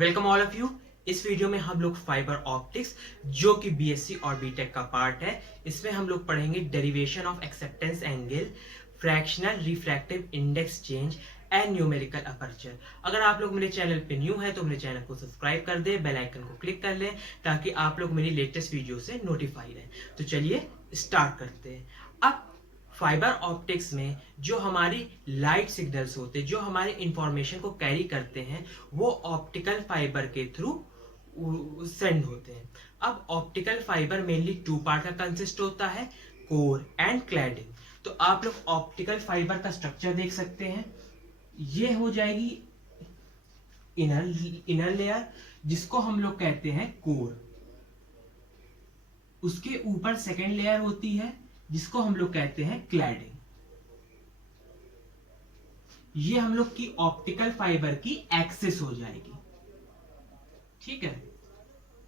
Welcome all of you. इस video में हम लोग फाइबर ऑप्टिक्स जो कि बीएससी और बीटेक का पार्ट है, इसमें हम लोग पढ़ेंगे derivation of acceptance angle, fractional refractive index change and numerical aperture. अगर आप लोग मेरे चैनल पे न्यू है तो मेरे चैनल को सब्सक्राइब कर दे, बेल आइकन को क्लिक कर ले ताकि आप लोग मेरी लेटेस्ट वीडियो से नोटिफाई रहे। तो चलिए स्टार्ट करते हैं। अब फाइबर ऑप्टिक्स में जो हमारी लाइट सिग्नल्स होते हैं, जो हमारे इंफॉर्मेशन को कैरी करते हैं, वो ऑप्टिकल फाइबर के थ्रू सेंड होते हैं। अब optical fibre mainly two part का कंसिस्ट होता है, कोर एंड क्लैडिंग। तो आप लोग ऑप्टिकल फाइबर का स्ट्रक्चर देख सकते हैं। ये हो जाएगी इनर लेयर जिसको हम लोग कहते हैं कोर। उसके ऊपर सेकेंड लेयर होती है जिसको हम लोग कहते हैं क्लैडिंग। ये हम लोग की ऑप्टिकल फाइबर की एक्सेस हो जाएगी, ठीक है।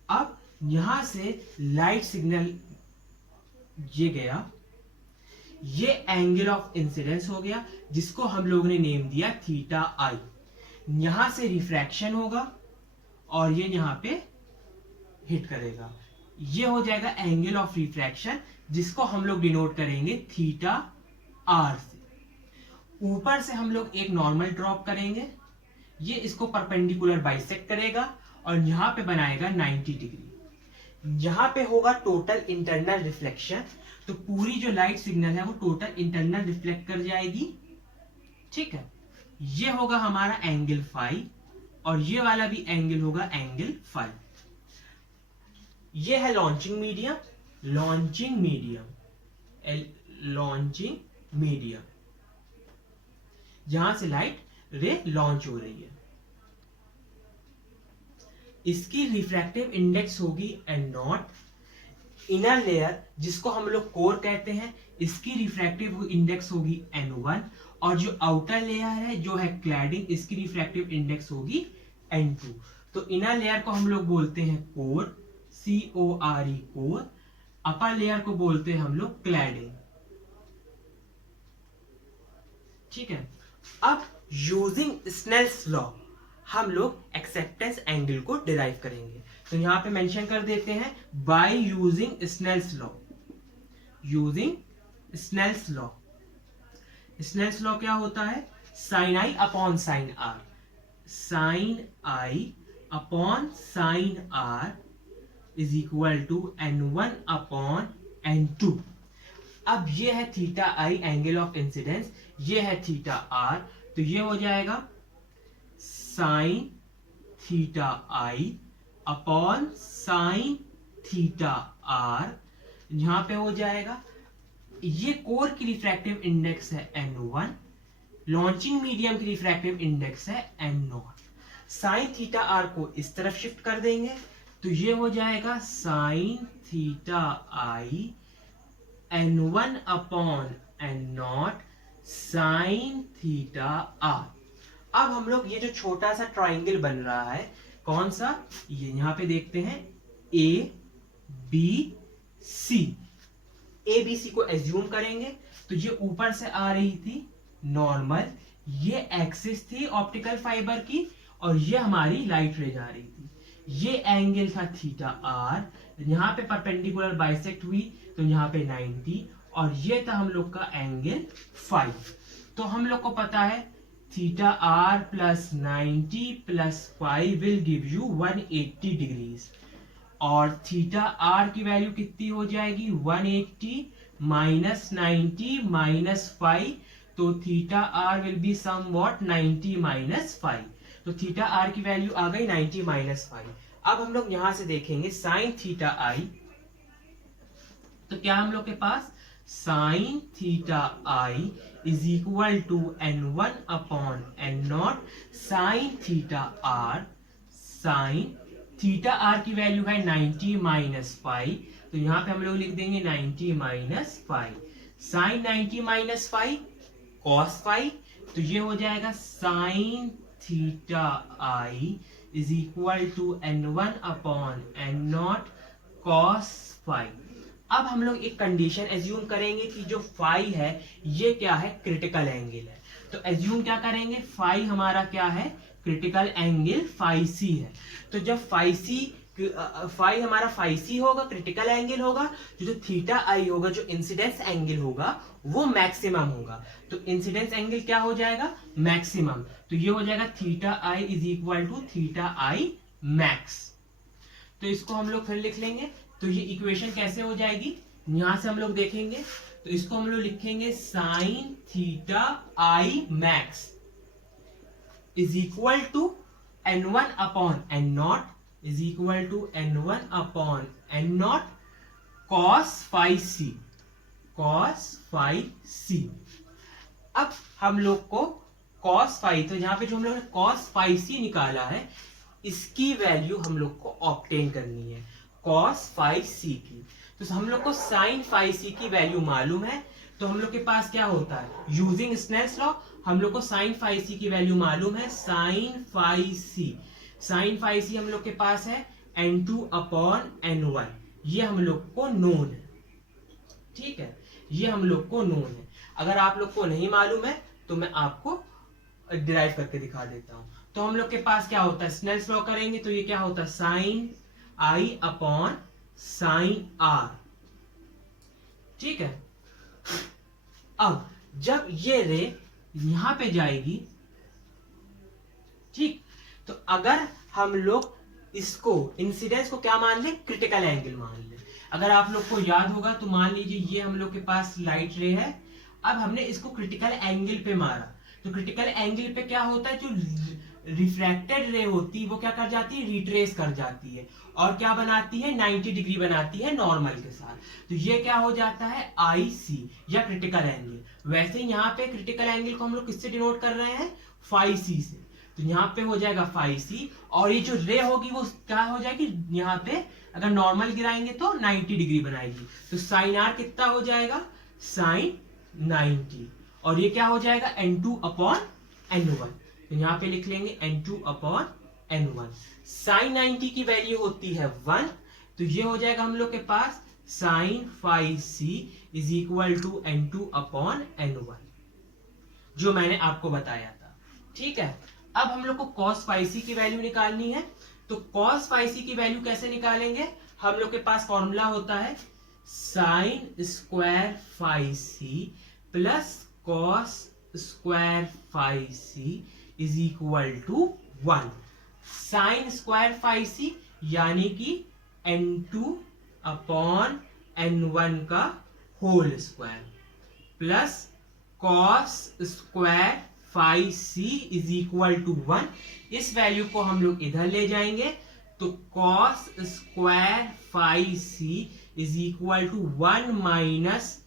अब यहां से लाइट सिग्नल ये गया, ये एंगल ऑफ इंसिडेंस हो गया जिसको हम लोगों ने नेम दिया थीटा आई। यहां से रिफ्रैक्शन होगा और ये यहां पे हिट करेगा, ये हो जाएगा एंगल ऑफ रिफ्रैक्शन जिसको हम लोग डिनोट करेंगे थीटा आर से। ऊपर से हम लोग एक नॉर्मल ड्रॉप करेंगे, ये इसको परपेंडिकुलर बाइसेक्ट करेगा और यहां पे बनाएगा 90 डिग्री। यहां पे होगा टोटल इंटरनल रिफ्लेक्शन, तो पूरी जो लाइट सिग्नल है वो टोटल इंटरनल रिफ्लेक्ट कर जाएगी, ठीक है। ये होगा हमारा एंगल फाई और ये वाला भी एंगल होगा एंगल फाई। ये है लॉन्चिंग मीडियम, लॉन्चिंग मीडियम जहां से लाइट रे लॉन्च हो रही है। इसकी रिफ्रैक्टिव इंडेक्स होगी n0। इनर लेयर जिसको हम लोग कोर कहते हैं, इसकी रिफ्रैक्टिव इंडेक्स होगी n1 और जो आउटर लेयर है जो है क्लैडिंग, इसकी रिफ्रैक्टिव इंडेक्स होगी n2। तो इनर लेयर को हम लोग बोलते हैं core, CORE core. Upper layer को बोलते हैं हम लोग क्लैडिंग, ठीक है। अब यूजिंग स्नेल्स लॉ हम लोग एक्सेप्टेंस एंगल को डिराइव करेंगे। तो यहां पे मेंशन कर देते हैं by using Snell's law. Using Snell's law, Snell's law क्या होता है? Sine i upon sine r, sine i upon sine r is equal to n1 upon n2। अब ये है theta i angle of incidence, ये है थीटा आर, तो ये हो जाएगा sine theta i upon sine theta r. यहां पे हो जाएगा, ये कोर की रिफ्रैक्टिव इंडेक्स है n1, लॉन्चिंग मीडियम की रिफ्रैक्टिव इंडेक्स है n0। साइन थीटा आर को इस तरफ शिफ्ट कर देंगे तो ये हो जाएगा sine theta i n1 upon n0 sine theta r. अब हम लोग ये जो छोटा सा ट्राइंगल बन रहा है, कौन सा? ये यहां पे देखते हैं ABC। ABC को एज्यूम करेंगे तो ये ऊपर से आ रही थी नॉर्मल, ये एक्सिस थी ऑप्टिकल फाइबर की और ये हमारी लाइट रे जा रही थी। ये एंगल था थीटा आर, यहां पे परपेंडिकुलर बाइसेक्ट हुई तो यहां पे 90 और ये था हम लोग का एंगल 5। तो हम लोग को पता है theta r plus 90 plus 5 will give you 180 degrees. और थीटा आर की वैल्यू कितनी हो जाएगी? 180 माइनस 90 माइनस 5, तो theta r will be somewhat 90 minus 5। तो थीटा आर की वैल्यू आ गई 90 माइनस 5। अब हम लोग यहां से देखेंगे साइन थीटा आई, तो क्या हम लोग के पास sine theta I is equal to n1 upon n0 sine theta R. Sine theta are की वैल्यू है 90 माइनस 5, तो यहां पे हम लोग लिख देंगे 90 माइनस 5। साइन 90 माइनस 5 कॉस 5, तो ये हो जाएगा sine theta I is equal to n1 upon n0 cos 5। अब हम लोग एक कंडीशन एज्यूम करेंगे कि जो फाई है ये क्या है? क्रिटिकल एंगल है। तो एज्यूम क्या करेंगे? फाई हमारा क्या है? क्रिटिकल एंगल फाई सी है। तो जब फाई सी फाई हमारा फाई सी होगा, क्रिटिकल एंगल होगा, जो थीटा आई होगा, जो इंसिडेंस एंगल होगा वो मैक्सिमम होगा। तो इंसिडेंस एंगल क्या हो जाएगा? मैक्सिमम। तो ये हो जाएगा theta I is equal to theta I max. तो इसको हम लोग फिर लिख लेंगे। तो ये इक्वेशन कैसे हो जाएगी, यहां से हम लोग देखेंगे। तो इसको हम लोग लिखेंगे sine theta I max is equal to n1 upon n naught is equal to n1 upon n naught cos phi C, cos phi C. अब हम लोग को cos फाई, तो यहाँ पे जो हम लोग ने cos फाई सी निकाला है, इसकी वैल्यू हम लोग को ऑब्टेन करनी है cos फाई सी की। तो हम लोग को sin फाई सी की वैल्यू मालूम है। तो हम लोग के पास क्या होता है, यूजिंग स्नेल्स लॉ हम लोग को sin फाई सी की वैल्यू मालूम है। sin फाई सी हम लोग के पास है n2 अपॉन n1, ये हम लोग को नोन है। ठीक है, ये हम लोग को नोन है। अगर आप लोग को नहीं मालूम है तो मैं आपको डिराइव करके दिखा देता हूं। तो हम लोग के पास क्या होता है, स्नेल्स लॉ करेंगे तो ये क्या होता है, sine i upon sine r. ठीक है, अब जब ये रे यहां पे जाएगी, ठीक, तो अगर हम लोग इसको इंसिडेंस को क्या मान ले, क्रिटिकल एंगल मान ले। अगर आप लोग को याद होगा तो मान लीजिए ये हम लोग के पास लाइट रे है। अब हमने इसको क्रिटिकल एंगल पे मारा, तो क्रिटिकल एंगल पे क्या होता है, जो रिफ्रैक्टेड रे होती है वो क्या कर जाती है, रिट्रेस कर जाती है और क्या बनाती है, 90 डिग्री बनाती है नॉर्मल के साथ। तो ये क्या हो जाता है, आई सी या क्रिटिकल एंगल। वैसे यहाँ पे क्रिटिकल एंगल को हम लोग किससे डिनोट कर रहे हैं, फाई सी से। तो यहाँ पे हो जाएगा फाई सी, और ये जो रे होगी वो क्या हो जाएगी, यहाँ पे अगर नॉर्मल गिराएंगे तो 90 डिग्री बनाएगी। तो साइन आर कितना हो जाएगा, साइन 90, और ये क्या हो जाएगा, n2 अपॉन n1। तो यहाँ पे लिख लेंगे n2 अपॉन n1। साइन 90 की वैल्यू होती है 1, तो ये हो जाएगा हम लोग के पास sine phi C is equal to n2 upon n1, जो मैंने आपको बताया था। ठीक है, अब हम लोग को cos फाई सी की वैल्यू निकालनी है। तो cos फाई सी की वैल्यू कैसे निकालेंगे, हम लोग के पास फॉर्मूला होता है sine square phi C plus cos square phi C is equal to 1। Sine square phi C यानी कि n2 अपॉन n1 का whole square plus cos square phi C is equal to 1। इस वैल्यू को हम लोग इधर ले जाएंगे, तो cos square phi C is equal to 1 minus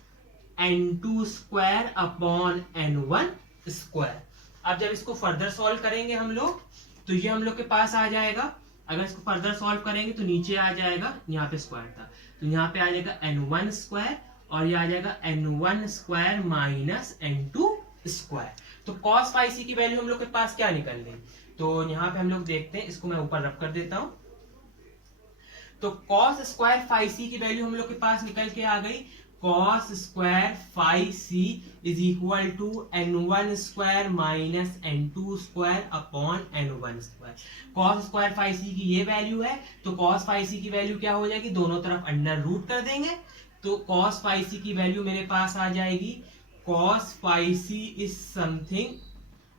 n2 square upon n1 square. अब जब इसको फर्दर सॉल्व करेंगे हम लोग, तो ये हम लोग के पास आ जाएगा। अगर इसको फर्दर सॉल्व करेंगे तो नीचे आ जाएगा, यहाँ पे स्क्वायर था तो यहाँ पे आ जाएगा n1 स्क्वायर, और ये आ जाएगा n1 square minus n2 square. तो cos फाई सी की वैल्यू हम लोग के पास क्या निकल गई, तो यहाँ पे हम लोग देखते हैं, इसको मैं ऊपर रख कर देता हूं। तो cos स्क्वायर फाई सी की वैल्यू हम लोग के पास निकल के आ गई, cos square phi C is equal to n1 square minus n2 square upon n1 square. cos square phi C की ये वैल्यू है, तो cos फाई सी की वैल्यू क्या हो जाएगी, दोनों तरफ अंडर रूट कर देंगे। तो cos फाई सी की वैल्यू मेरे पास आ जाएगी, cos phi C is something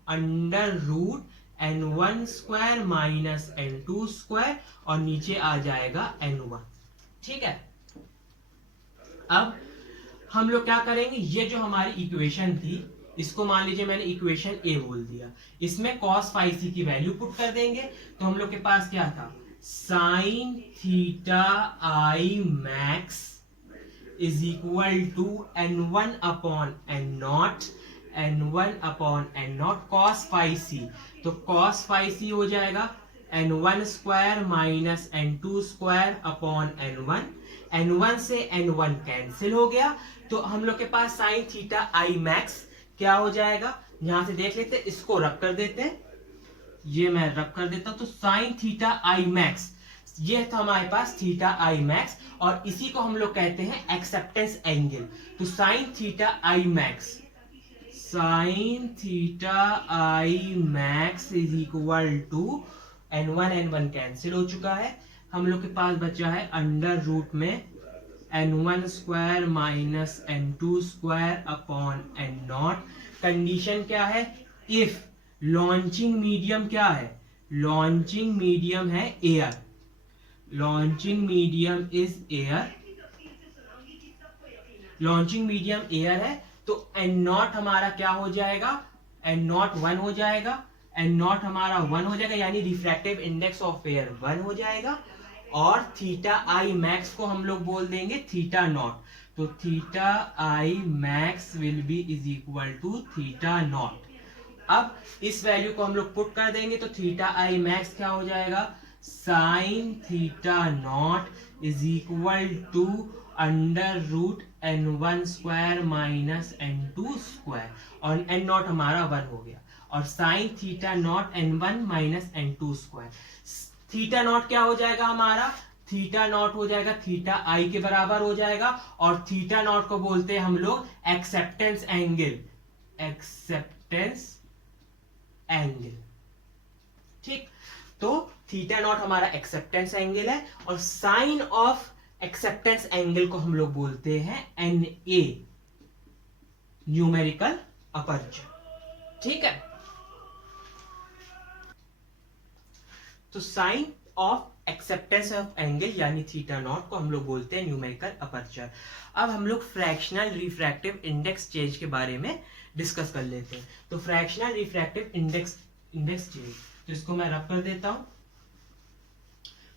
under root n1 square minus n2 square, और नीचे आ जाएगा n1। ठीक है, अब हम लोग क्या करेंगे, ये जो हमारी इक्वेशन थी, इसको मान लीजिए मैंने इक्वेशन ए बोल दिया, इसमें cos फाई सी की वैल्यू पुट कर देंगे। तो हम लोग के पास क्या था, sine theta I max is equal to n1 upon n1 upon n0 cos phi C. तो cos फाई सी हो जाएगा n1 square minus n2 square upon n1 से n1 कैंसिल हो गया, तो हम लोग के पास साइन थीटा आई मैक्स क्या हो जाएगा, यहां से देख लेते हैं, इसको रब कर देते हैं, ये मैं रब कर देता हूं। तो साइन थीटा आई मैक्स, ये था हमारे पास थीटा आई मैक्स, और इसी को हम लोग कहते हैं एक्सेप्टेंस एंगल। तो sine theta I max, sine theta I max is equal to n1 cancel हो चुका है, हम लोग के पास बचा है अंडर रूट में n1 square minus n2 square upon n0। Condition क्या है, इफ लॉन्चिंग मीडियम क्या है, लॉन्चिंग मीडियम है air, launching medium is air, launching medium air है तो n0 हमारा क्या हो जाएगा, n0 1 हो जाएगा, n0 हमारा 1 हो जाएगा, यानी रिफ्रैक्टिव इंडेक्स ऑफ एयर 1 हो जाएगा, और थीटा आई मैक्स को हम लोग बोल देंगे थीटा नॉट, तो theta I max will be is equal to theta naught. अब इस वैल्यू को हम लोग पुट कर देंगे तो थीटा आई मैक्स क्या हो जाएगा, sine theta naught is equal to under root n1 square minus n2 square, और n0 हमारा 1 हो गया, और sine theta naught n1 minus n2 square. Theta naught क्या हो जाएगा हमारा, थीटा नॉट हो जाएगा थीटा आई के बराबर हो जाएगा, और थीटा नॉट को बोलते हैं हम लोग एक्सेप्टेंस एंगल, एक्सेप्टेंस एंगल। ठीक, तो थीटा नॉट हमारा एक्सेप्टेंस एंगल है, और साइन ऑफ एक्सेप्टेंस एंगल को हम लोग बोलते हैं NA, न्यूमेरिकल अपर्चर। ठीक है, तो sine of acceptance of angle यानी थीटा नॉट को हम लोग बोलते हैं न्यूमेरिकल अपर्चर। अब हम लोग फ्रैक्शनल रिफ्रैक्टिव इंडेक्स चेंज के बारे में डिस्कस कर लेते हैं। तो फ्रैक्शनल रिफ्रैक्टिव इंडेक्स चेंज, तो इसको मैं रब कर देता हूं,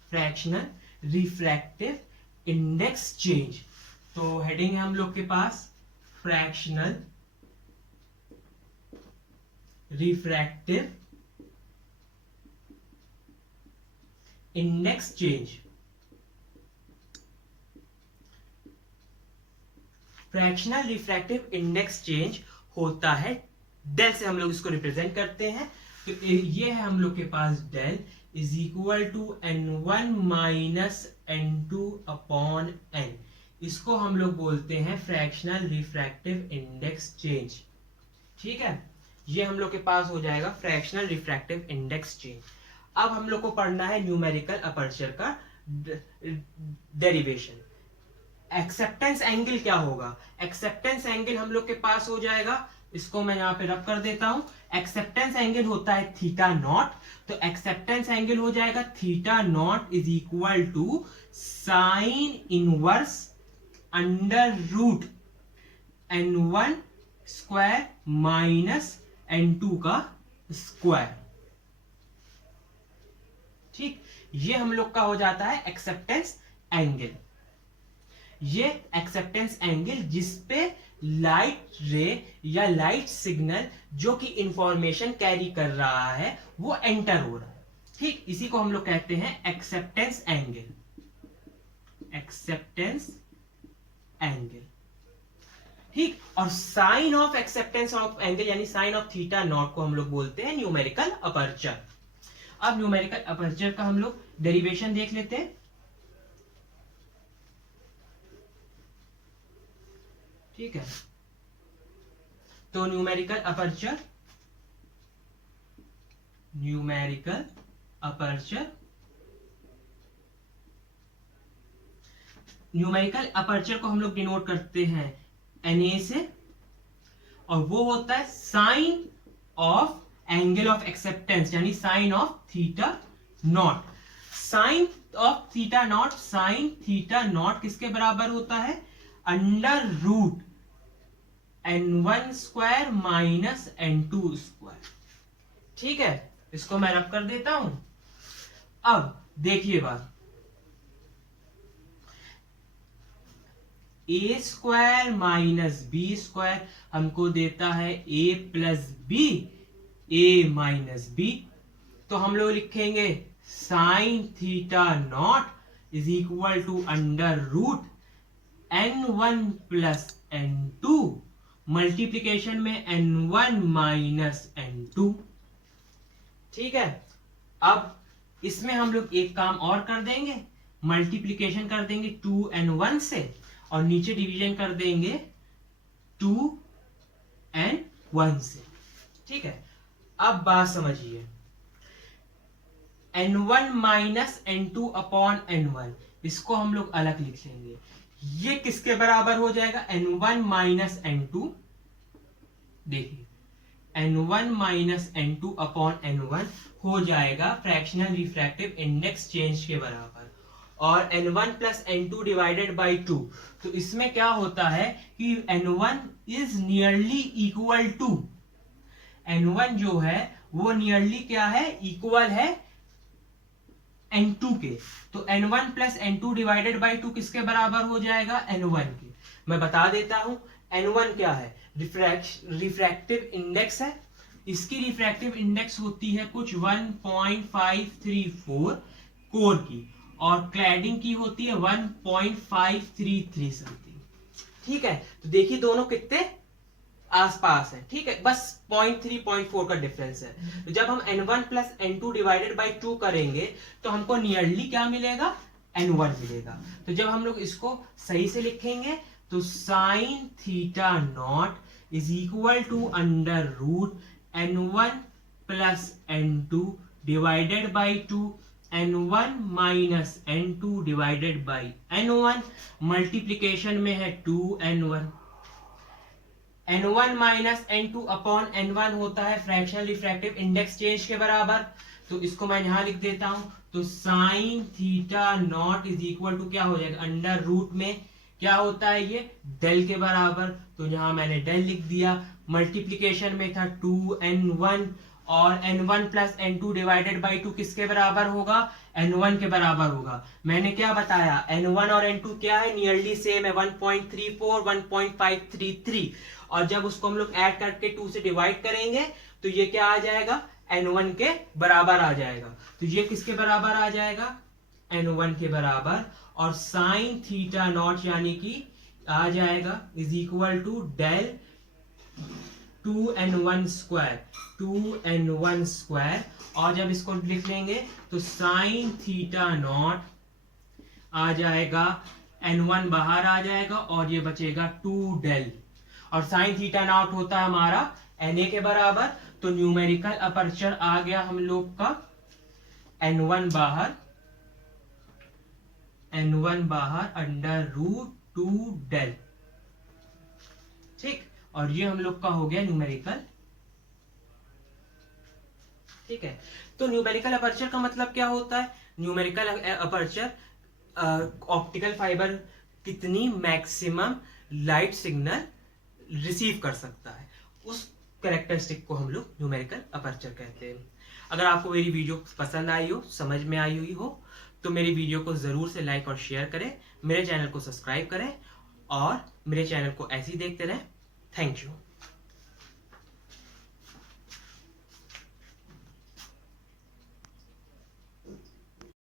फ्रैक्शनल रिफ्रैक्टिव इंडेक्स चेंज। तो हेडिंग है हम लोग के पास fractional refractive index change. Fractional refractive index change होता है डेल से, हम लोग इसको रिप्रेजेंट करते हैं, तो ये है हम लोग के पास del is equal to n1 minus n2 upon n, इसको हम लोग बोलते हैं फ्रैक्शनल रिफ्रैक्टिव इंडेक्स चेंज। ठीक है, ये हम लोग के पास हो जाएगा फ्रैक्शनल रिफ्रैक्टिव इंडेक्स चेंज। अब हम लोग को पढ़ना है न्यूमेरिकल अपर्चर का डेरिवेशन। एक्सेप्टेंस एंगल क्या होगा, एक्सेप्टेंस एंगल हम लोग के पास हो जाएगा, इसको मैं यहां पे रब कर देता हूं, एक्सेप्टेंस एंगल होता है थीटा नॉट, तो एक्सेप्टेंस एंगल हो जाएगा theta naught is equal to sine inverse under root n1 square minus n2 का स्क्वायर। ठीक, ये हम लोग का हो जाता है एक्सेप्टेंस एंगल। ये एक्सेप्टेंस एंगल जिसपे लाइट रे या लाइट सिग्नल जो कि इंफॉर्मेशन कैरी कर रहा है वो एंटर हो रहा है। ठीक, इसी को हम लोग कहते हैं एक्सेप्टेंस एंगल, एक्सेप्टेंस एंगल। ठीक, और sine of acceptance of angle यानी साइन ऑफ थीटा नॉट को हम लोग बोलते हैं न्यूमेरिकल अपर्चर। अब न्यूमेरिकल अपर्चर का हम लोग डेरिवेशन देख लेते हैं। ठीक है, तो numerical aperture, numerical aperture, numerical aperture को हम लोग डिनोट करते हैं Na से, और वो होता है sine of angle of acceptance यानी sine of theta naught. Sine of theta naught, sine theta naught किसके बराबर होता है, under root n1 square minus n2 square. ठीक है, इसको मैं रब कर देता हूं। अब देखिए बात, a square minus b square हमको देता है a plus b, a minus b, तो हम लोग लिखेंगे sine theta naught is equal to under root n1 plus n2 multiplication में n1 माइनस n2। ठीक है, अब इसमें हम लोग एक काम और कर देंगे, मल्टीप्लीकेशन कर देंगे 2n1 से, और नीचे डिवीजन कर देंगे 2n 1 से। ठीक है, अब बात समझिए, n1 minus n2 upon n1, इसको हम लोग अलग लिख लेंगे। ये किसके बराबर हो जाएगा, n1 माइनस n2, देखिए n1 minus n2 upon n1 हो जाएगा फ्रैक्शनल रिफ्रैक्टिव इंडेक्स चेंज के बराबर, और n1 plus n2 divided by 2, तो इसमें क्या होता है कि n1 is nearly equal to, n1 जो है वो नियरली क्या है, इक्वल है n2 के, तो n1 plus n2 divided by 2 किसके बराबर हो जाएगा, n1 के। मैं बता देता हूं n1 क्या है, रिफ्रैक्टिव इंडेक्स है, इसकी रिफ्रैक्टिव इंडेक्स होती है कुछ 1.534 कोर की, और क्लैडिंग की होती है 1.533 समथिंग। ठीक है, तो देखिए दोनों कितने आसपास है। ठीक है, बस 0.3-0.4 का डिफरेंस है। तो जब हम n1 plus n2 divided by 2 करेंगे तो हमको नियरली क्या मिलेगा, n1 मिलेगा। तो जब हम लोग इसको सही से लिखेंगे तो sine theta naught is equal to under root n1 plus n2 divided by 2, n1 minus n2 divided by n1, multiplication में है 2n1, n1 minus n2 upon n1 होता है फ्रैक्शनल रिफ्रैक्टिव इंडेक्स चेंज के बराबर। तो इसको मैं यहां लिख देता हूं, तो sine theta naught is equal to क्या हो जाएगा, अंडर रूट में क्या होता है ये, डेल के बराबर, तो यहां मैंने डेल लिख दिया। मल्टीप्लीकेशन में था 2n1, और n1 plus n2 divided by 2 किसके बराबर होगा, n1 के बराबर होगा। मैंने क्या बताया, n1 और n2 क्या है, नियरली सेम है, 1.34 1.533, और जब उसको हम लोग ऐड करके 2 से डिवाइड करेंगे तो ये क्या आ जाएगा, n1 के बराबर आ जाएगा। तो ये किसके बराबर आ जाएगा, n1 के बराबर, और साइन थीटा नॉट यानी कि आ जाएगा is equal to del 2n1 square, और जब इसको लिख लेंगे तो साइन थीटा नॉट आ जाएगा, n1 बाहर आ जाएगा और ये बचेगा 2 डेल, और साइन थीटा नॉट होता है हमारा na के बराबर। तो न्यूमेरिकल अपर्चर आ गया हम लोग का n1 बाहर अंडर रूट 2 डेल। ठीक, और ये हम लोग का हो गया न्यूमेरिकल। ठीक है, तो न्यूमेरिकल अपर्चर का मतलब क्या होता है, न्यूमेरिकल अपर्चर ऑप्टिकल फाइबर कितनी मैक्सिमम लाइट सिग्नल रिसीव कर सकता है, उस कैरेक्टरिस्टिक को हम लोग न्यूमेरिकल अपर्चर कहते हैं। अगर आपको मेरी वीडियो पसंद आई हो, समझ में आई हुई हो, तो मेरी वीडियो को जरूर से लाइक और शेयर करें, मेरे चैनल को सब्सक्राइब करें, और मेरे चैनल को ऐसे ही देखते रहें। Thank you.